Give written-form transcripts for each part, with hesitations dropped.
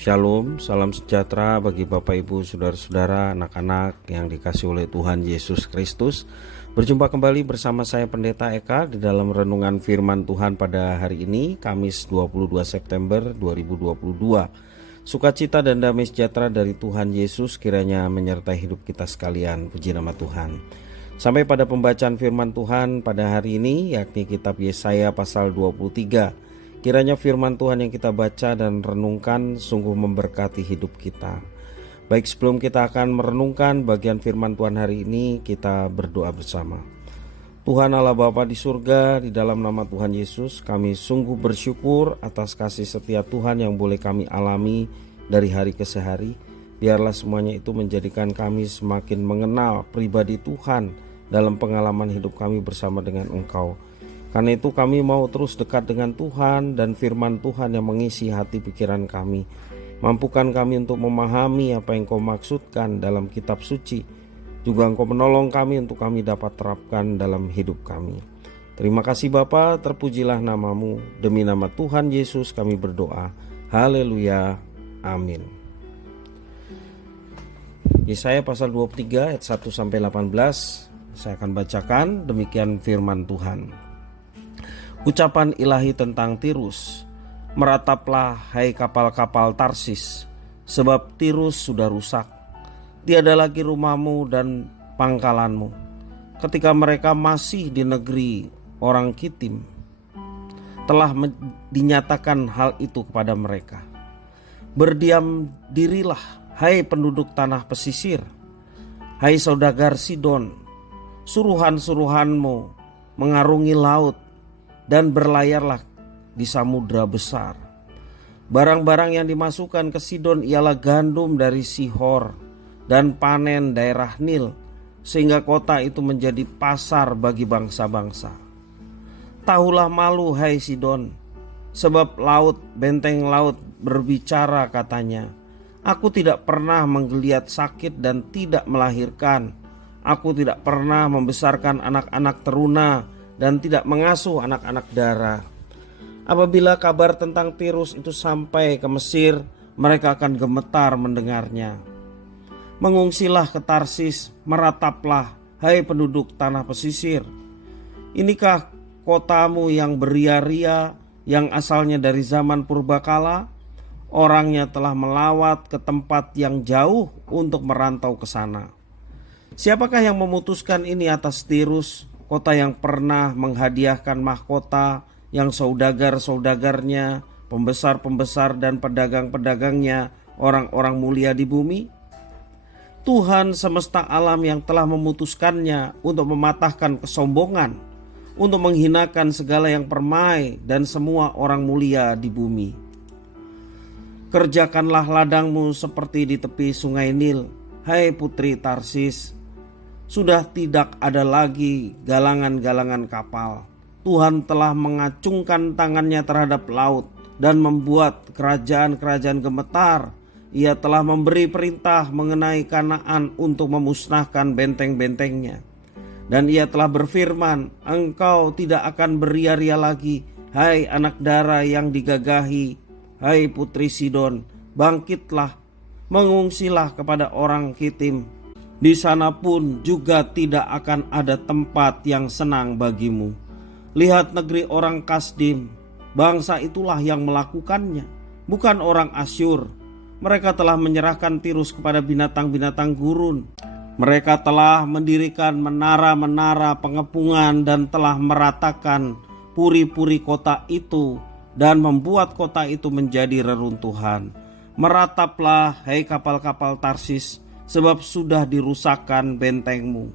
Shalom, salam sejahtera bagi Bapak Ibu, Saudara-saudara, anak-anak yang dikasihi oleh Tuhan Yesus Kristus. Berjumpa kembali bersama saya Pendeta Eka di dalam renungan firman Tuhan pada hari ini, Kamis 22 September 2022. Sukacita dan damai sejahtera dari Tuhan Yesus kiranya menyertai hidup kita sekalian. Puji nama Tuhan. Sampai pada pembacaan firman Tuhan pada hari ini, yakni kitab Yesaya pasal 23. Kiranya firman Tuhan yang kita baca dan renungkan sungguh memberkati hidup kita. Baik, sebelum kita akan merenungkan bagian firman Tuhan hari ini, kita berdoa bersama. Tuhan Allah Bapa di surga, di dalam nama Tuhan Yesus, kami sungguh bersyukur atas kasih setia Tuhan yang boleh kami alami dari hari ke hari. Biarlah semuanya itu menjadikan kami semakin mengenal pribadi Tuhan dalam pengalaman hidup kami bersama dengan Engkau. Karena itu kami mau terus dekat dengan Tuhan dan firman Tuhan yang mengisi hati pikiran kami. Mampukan kami untuk memahami apa yang Kau maksudkan dalam kitab suci. Juga Engkau menolong kami untuk kami dapat terapkan dalam hidup kami. Terima kasih Bapa, terpujilah namamu. Demi nama Tuhan Yesus kami berdoa. Haleluya. Amin. Yesaya pasal 23 ayat 1-18 saya akan bacakan, demikian firman Tuhan. Ucapan ilahi tentang Tirus. Merataplah hai kapal-kapal Tarsis, sebab Tirus sudah rusak. Tiada lagi rumahmu dan pangkalanmu. Ketika mereka masih di negeri orang Kitim, telah dinyatakan hal itu kepada mereka. Berdiam dirilah hai penduduk tanah pesisir, hai saudagar Sidon. Suruhan-suruhanmu mengarungi laut, dan berlayarlah di samudra besar. Barang-barang yang dimasukkan ke Sidon ialah gandum dari Sihor dan panen daerah Nil, sehingga kota itu menjadi pasar bagi bangsa-bangsa. Tahulah malu hai Sidon, sebab laut, benteng laut berbicara katanya, aku tidak pernah menggeliat sakit dan tidak melahirkan. Aku tidak pernah membesarkan anak-anak teruna dan tidak mengasuh anak-anak dara. Apabila kabar tentang Tirus itu sampai ke Mesir, mereka akan gemetar mendengarnya. Mengungsilah ke Tarsis, merataplah, hai penduduk tanah pesisir. Inikah kotamu yang beria-ria, yang asalnya dari zaman purbakala? Orangnya telah melawat ke tempat yang jauh untuk merantau ke sana. Siapakah yang memutuskan ini atas Tirus, kota yang pernah menghadiahkan mahkota, yang saudagar-saudagarnya, pembesar-pembesar dan pedagang-pedagangnya, orang-orang mulia di bumi? Tuhan semesta alam yang telah memutuskannya untuk mematahkan kesombongan, untuk menghinakan segala yang permai dan semua orang mulia di bumi. Kerjakanlah ladangmu seperti di tepi sungai Nil, hai putri Tarsis. Sudah tidak ada lagi galangan-galangan kapal. Tuhan telah mengacungkan tangannya terhadap laut dan membuat kerajaan-kerajaan gemetar. Ia telah memberi perintah mengenai Kanaan untuk memusnahkan benteng-bentengnya. Dan ia telah berfirman, engkau tidak akan beria-ria lagi, hai anak dara yang digagahi, hai putri Sidon. Bangkitlah, mengungsilah kepada orang Kitim. Di sana pun juga tidak akan ada tempat yang senang bagimu. Lihat negeri orang Kasdim, bangsa itulah yang melakukannya, bukan orang Asyur. Mereka telah menyerahkan Tirus kepada binatang-binatang gurun. Mereka telah mendirikan menara-menara pengepungan dan telah meratakan puri-puri kota itu dan membuat kota itu menjadi reruntuhan. Merataplah hai kapal-kapal Tarsis, sebab sudah dirusakkan bentengmu.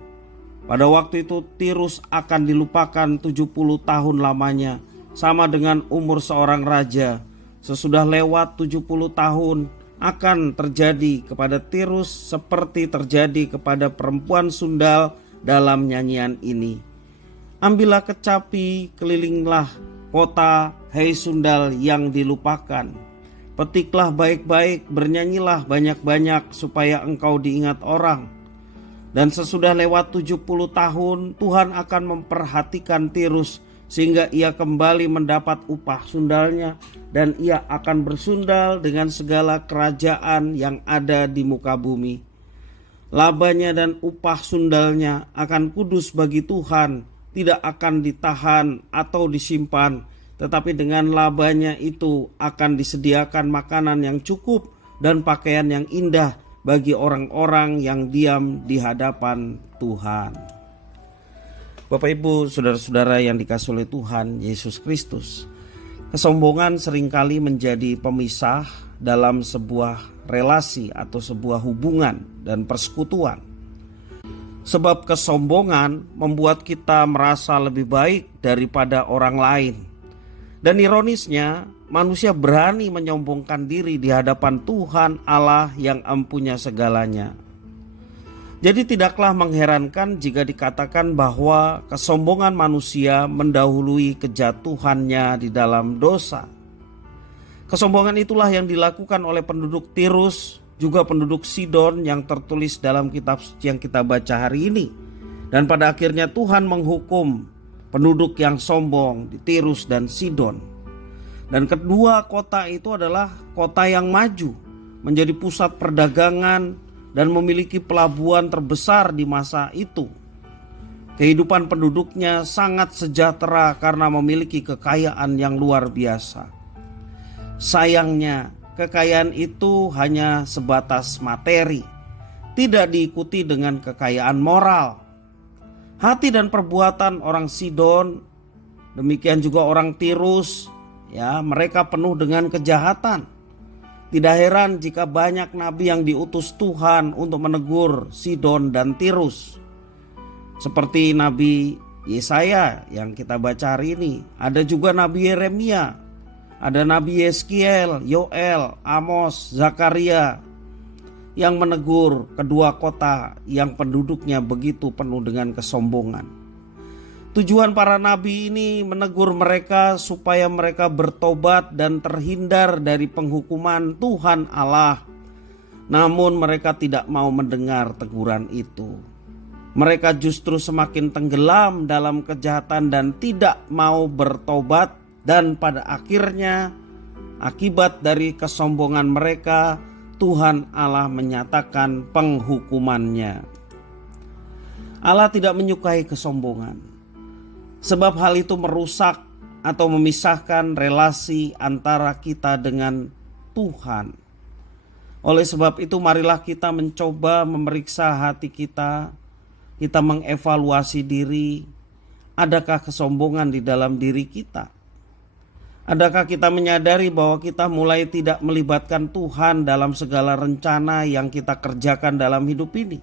Pada waktu itu Tirus akan dilupakan 70 tahun lamanya, sama dengan umur seorang raja. Sesudah lewat 70 tahun akan terjadi kepada Tirus seperti terjadi kepada perempuan sundal dalam nyanyian ini. Ambillah kecapi, kelilinglah kota, hai sundal yang dilupakan. Petiklah baik-baik, bernyanyilah banyak-banyak supaya engkau diingat orang. Dan sesudah lewat 70 tahun Tuhan akan memperhatikan Tirus sehingga ia kembali mendapat upah sundalnya, dan ia akan bersundal dengan segala kerajaan yang ada di muka bumi. Labanya dan upah sundalnya akan kudus bagi Tuhan, tidak akan ditahan atau disimpan, tetapi dengan labanya itu akan disediakan makanan yang cukup dan pakaian yang indah bagi orang-orang yang diam di hadapan Tuhan. Bapak Ibu, saudara-saudara yang dikasihi oleh Tuhan Yesus Kristus, kesombongan seringkali menjadi pemisah dalam sebuah relasi atau sebuah hubungan dan persekutuan. Sebab kesombongan membuat kita merasa lebih baik daripada orang lain. Dan ironisnya, manusia berani menyombongkan diri di hadapan Tuhan Allah yang empunya segalanya. Jadi tidaklah mengherankan jika dikatakan bahwa kesombongan manusia mendahului kejatuhannya di dalam dosa. Kesombongan itulah yang dilakukan oleh penduduk Tirus, juga penduduk Sidon yang tertulis dalam kitab yang kita baca hari ini. Dan pada akhirnya Tuhan menghukum penduduk yang sombong di Tirus dan Sidon. Dan kedua kota itu adalah kota yang maju, menjadi pusat perdagangan dan memiliki pelabuhan terbesar di masa itu. Kehidupan penduduknya sangat sejahtera karena memiliki kekayaan yang luar biasa. Sayangnya, kekayaan itu hanya sebatas materi, tidak diikuti dengan kekayaan moral. Hati dan perbuatan orang Sidon, demikian juga orang Tirus, mereka penuh dengan kejahatan. Tidak heran jika banyak nabi yang diutus Tuhan untuk menegur Sidon dan Tirus. Seperti Nabi Yesaya yang kita baca hari ini. Ada juga Nabi Yeremia, ada Nabi Yeskiel, Yoel, Amos, Zakaria yang menegur kedua kota yang penduduknya begitu penuh dengan kesombongan. Tujuan para nabi ini menegur mereka supaya mereka bertobat dan terhindar dari penghukuman Tuhan Allah. Namun mereka tidak mau mendengar teguran itu. Mereka justru semakin tenggelam dalam kejahatan dan tidak mau bertobat. Dan pada akhirnya akibat dari kesombongan mereka, Tuhan Allah menyatakan penghukumannya. Allah tidak menyukai kesombongan. Sebab hal itu merusak atau memisahkan relasi antara kita dengan Tuhan. Oleh sebab itu marilah kita mencoba memeriksa hati kita. Kita mengevaluasi diri. Adakah kesombongan di dalam diri kita? Adakah kita menyadari bahwa kita mulai tidak melibatkan Tuhan dalam segala rencana yang kita kerjakan dalam hidup ini?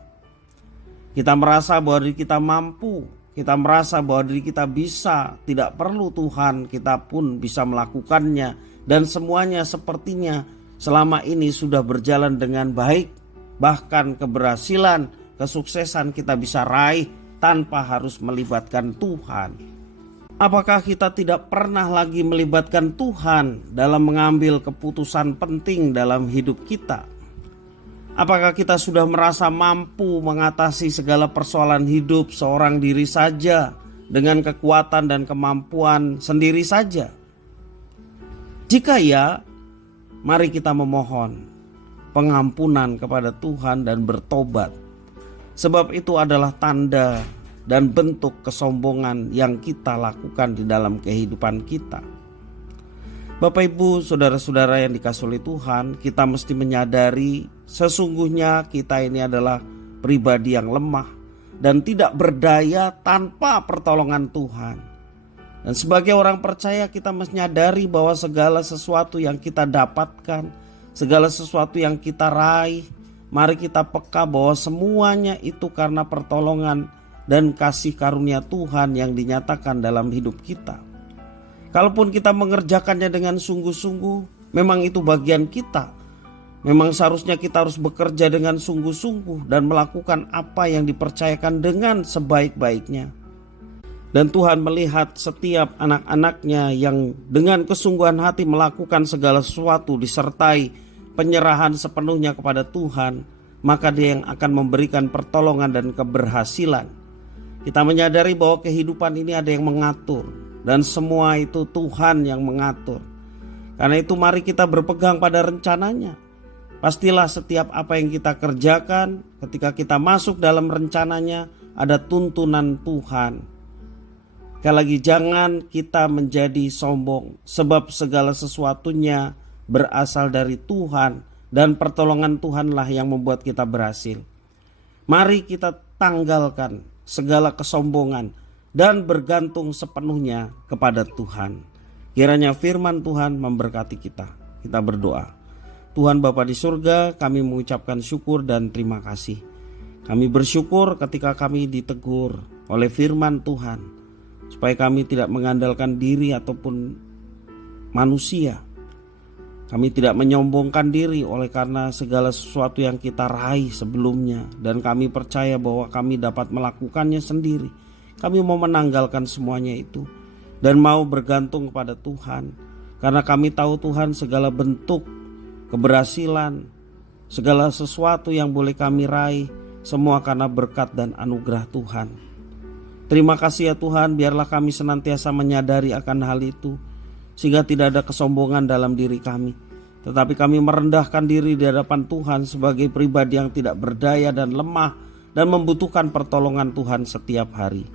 Kita merasa bahwa diri kita mampu. Kita merasa bahwa diri kita bisa, tidak perlu Tuhan, kita pun bisa melakukannya. Dan semuanya sepertinya selama ini sudah berjalan dengan baik. Bahkan keberhasilan, kesuksesan kita bisa raih tanpa harus melibatkan Tuhan. Apakah kita tidak pernah lagi melibatkan Tuhan dalam mengambil keputusan penting dalam hidup kita? Apakah kita sudah merasa mampu mengatasi segala persoalan hidup seorang diri saja dengan kekuatan dan kemampuan sendiri saja? Jika ya, mari kita memohon pengampunan kepada Tuhan dan bertobat. Sebab itu adalah tanda dan bentuk kesombongan yang kita lakukan di dalam kehidupan kita. Bapak Ibu, saudara-saudara yang dikasihi oleh Tuhan, kita mesti menyadari sesungguhnya kita ini adalah pribadi yang lemah dan tidak berdaya tanpa pertolongan Tuhan. Dan sebagai orang percaya kita menyadari bahwa segala sesuatu yang kita dapatkan, segala sesuatu yang kita raih, mari kita peka bahwa semuanya itu karena pertolongan dan kasih karunia Tuhan yang dinyatakan dalam hidup kita. Kalaupun kita mengerjakannya dengan sungguh-sungguh, memang itu bagian kita. Memang seharusnya kita harus bekerja dengan sungguh-sungguh dan melakukan apa yang dipercayakan dengan sebaik-baiknya. Dan Tuhan melihat setiap anak-anaknya yang dengan kesungguhan hati melakukan segala sesuatu disertai penyerahan sepenuhnya kepada Tuhan, maka Dia yang akan memberikan pertolongan dan keberhasilan. Kita menyadari bahwa kehidupan ini ada yang mengatur. dan semua itu Tuhan yang mengatur. Karena itu mari kita berpegang pada rencananya. Pastilah setiap apa yang kita kerjakan, ketika kita masuk dalam rencananya, ada tuntunan Tuhan. Sekali lagi, jangan kita menjadi sombong, sebab segala sesuatunya berasal dari Tuhan, dan pertolongan Tuhanlah yang membuat kita berhasil. Mari kita tanggalkan segala kesombongan dan bergantung sepenuhnya kepada Tuhan. Kiranya firman Tuhan memberkati kita. Kita berdoa. Tuhan Bapa di surga, kami mengucapkan syukur dan terima kasih. Kami bersyukur ketika kami ditegur oleh firman Tuhan, supaya kami tidak mengandalkan diri ataupun manusia. Kami tidak menyombongkan diri oleh karena segala sesuatu yang kita raih sebelumnya, dan kami percaya bahwa kami dapat melakukannya sendiri. Kami mau menanggalkan semuanya itu dan mau bergantung kepada Tuhan, karena kami tahu Tuhan segala bentuk keberhasilan, segala sesuatu yang boleh kami raih, semua karena berkat dan anugerah Tuhan. Terima kasih ya Tuhan, biarlah kami senantiasa menyadari akan hal itu, sehingga tidak ada kesombongan dalam diri kami, tetapi kami merendahkan diri di hadapan Tuhan sebagai pribadi yang tidak berdaya dan lemah dan membutuhkan pertolongan Tuhan setiap hari.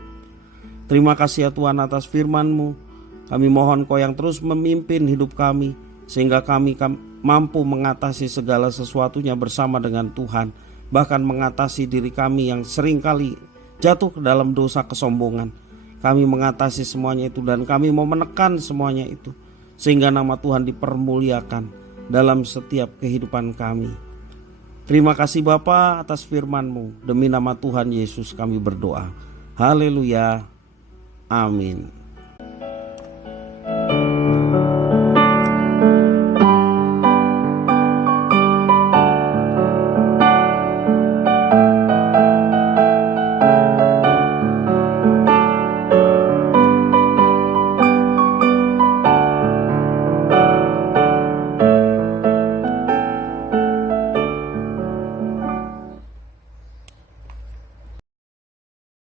Terima kasih ya Tuhan atas firman-Mu. Kami mohon Kau yang terus memimpin hidup kami, sehingga kami mampu mengatasi segala sesuatunya bersama dengan Tuhan, bahkan mengatasi diri kami yang seringkali jatuh ke dalam dosa kesombongan. Kami mengatasi semuanya itu dan kami mau menekan semuanya itu, sehingga nama Tuhan dipermuliakan dalam setiap kehidupan kami. Terima kasih Bapa atas firman-Mu. Demi nama Tuhan Yesus kami berdoa. Haleluya. Amin.